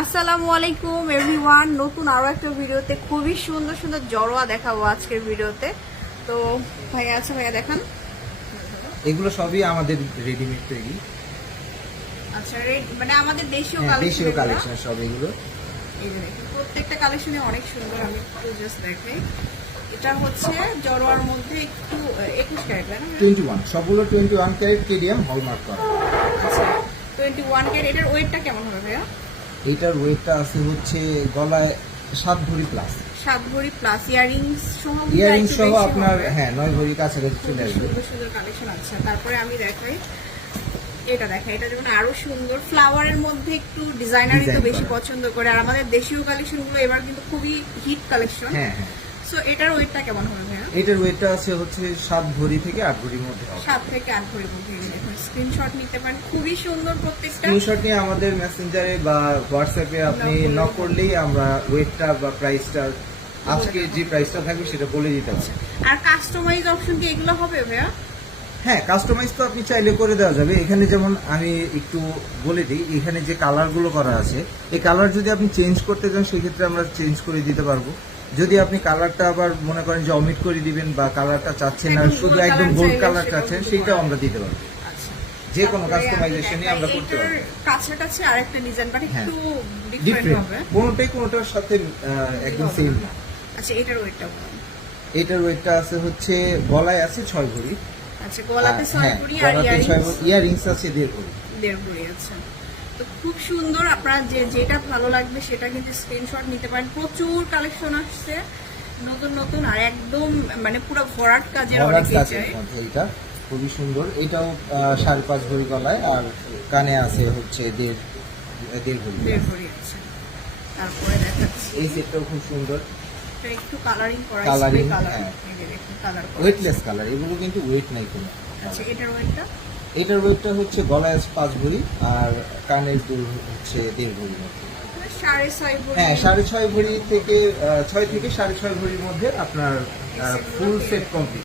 আসসালামু আলাইকুম এভরিওয়ান, নতুন আরো একটা ভিডিওতে খুবই সুন্দর সুন্দর জড়োয়া দেখাবো আজকের ভিডিওতে। তো ভাইয়া আছে, ভাইয়া দেখান। এগুলো সবই আমাদের রেডিমেড তৈরি। আচ্ছা, মানে আমাদের দেশীয় দেশীয় কালেকশন সব এগুলো। এই যে দেখুন, প্রত্যেকটা কালেকশনে অনেক সুন্দর। আমি একটু জাস্ট দেখাই, এটা হচ্ছে জড়োয়ার মধ্যে একটু 21 ক্যারেট, না 21, সবগুলো 21 ক্যারেট কেডিএম হলমার্ক করা। আচ্ছা, 21 ক্যারেট। এটার ওয়েটটা কেমন হবে ভাইয়া? এইটার ওয়েটটা আছে হচ্ছে গলায় 7 ভরি প্লাস। 7 ভরি প্লাস ইয়ারিংস সহ। ইয়ারিংস সহ আপনার 9 ভরি কাছাকাছি চলে আসবে। সুন্দর সুন্দর কালেকশন আছে। তারপরে আমি দেখাই, এটা দেখাই, এটা যেমন আরো সুন্দর ফ্লাওয়ারের মধ্যে একটু ডিজাইনারই তো বেশি পছন্দ করে। আর আমাদের দেশীয় কালেকশনগুলো এবার কিন্তু খুবই হিট কালেকশন। হ্যাঁ হ্যাঁ। সো এটার ওয়েটটা কেমন হবে ভাইয়া? এটার ওয়েটটা আছে হচ্ছে 7 ভরি থেকে 8 ভরির মধ্যে হবে। 7 থেকে 8 ভরির মধ্যে। দেখুন, স্ক্রিনশট নিতে পারেন, খুবই সুন্দর প্রত্যেকটা। স্ক্রিনশট নিয়ে আমাদের মেসেঞ্জারে বা হোয়াটসঅ্যাপে আপনি নক করলেই আমরা ওয়েটটা বা প্রাইসটা, আজকে যে প্রাইসটা থাকবে সেটা বলে দিতে পারবো। আর কাস্টমাইজ অপশন কি এগুলো হবে ভাইয়া? হ্যাঁ, কাস্টমাইজ তো আপনি চাইলে করে দেওয়া যাবে। এখানে যেমন আমি একটু বলে দিই, এখানে যে কালারগুলো করা আছে, এই কালার যদি আপনি চেঞ্জ করতে চান সেক্ষেত্রে আমরা চেঞ্জ করে দিতে পারবো। যদি আপনি কালারটা আবার মনে করেন যে অমিট করে দিবেন বা কালারটা চাচ্ছেন না, শুধু একদম গোল্ড কালার চাচ্ছেন, সেইটাও আমরা দিতে পারবো। যে কোনো কাস্টমাইজেশনই আমরা করতে পারবো। কাছাকাছি আরেকটা ডিজাইন, বাট একটু ডিফারেন্ট ডিফারেন্ট, হবে। কোনোটার সাথে একদম সেম না। আচ্ছা, এটার ওয়েটটা বলুন। এটার ওয়েটটা আছে হচ্ছে গলায় আছে 6 ভরি। আচ্ছা, গলাতে 6 ভরি আর ইয়ারিংস আছে 1.5 ভরি। 1.5 ভরি। আচ্ছা, তো খুব সুন্দর। আপনারা যেটা ভালো লাগবে সেটা কিন্তু স্ক্রিনশট নিতে পারেন। প্রচুর কালেকশন আসছে নতুন নতুন, আর একদম মানে পুরো ভরাট কাজের অনেকেই চাই। এইটা খুবই সুন্দর। এটাও 5.5 ভরি গলায়, আর কানে আছে হচ্ছে 1.5 ভরি। 1.5 ভরি। আচ্ছা, তারপরে দেখাচ্ছি, এই সেটটাও খুব সুন্দর। এটা একটু কালারিং করা, কালারিং, কালার, হ্যাঁ, এই যে দেখুন কালার করা। ওয়েটলেস কালার, এগুলো কিন্তু ওয়েট নাই কোনো। আচ্ছা, এটার ওয়েটটা? এটার ওয়েটটা হচ্ছে গলায় আছে 5 ভরি আর কানের দুল হচ্ছে 1.5 ভরির মধ্যে। 6.5 ভরি। হ্যাঁ, 6.5 ভরি থেকে 6 থেকে 6.5 ভরির মধ্যে আপনার ফুল সেট কমপ্লিট।